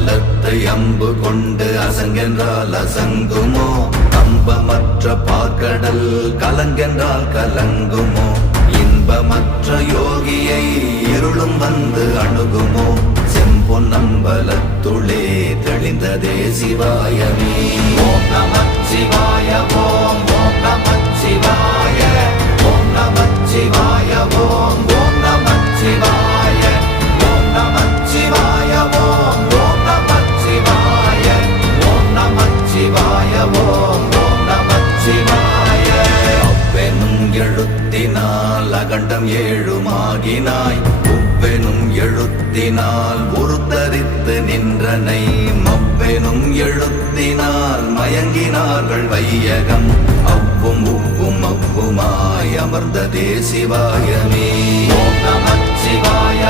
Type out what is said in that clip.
பலத்தை அம்பு கொண்டு அசங்கென்றால் அசங்குமோ கம்பமற்ற பார்க்கடல் கலங்கென்றால் கலங்குமோ இன்பமற்ற யோகியை இருளும் வந்து அணுகுமோ செம்பொன்னம்பலத்துளே தெளிந்ததே சிவாயமே ஓம் நமச்சிவாய ஓம் ஓம் நமச்சிவாய ஓம் நமச்சிவாய ஓம் ஓம் நமச்சிவாய ஓம் நமச்சிவாய ஓம் ஓம் நமச்சிவாய ஓம் நமச்சிவாய ஓம் ஓம் நமச்சிவாய அவ்வெனும் எழுத்தினால் அகண்டம் ஏழுமாகினாய் உவ்வெனும் எழுத்தினால் உருத்தரித்து நின்றனை மவ்வெனும் எழுத்தினால் மயங்கினார்கள் வையகம் அவ்வும் உவ்வும் அவ்வுமாய் அமர்ந்ததே சிவாயமே ஓம் நமச்சிவாய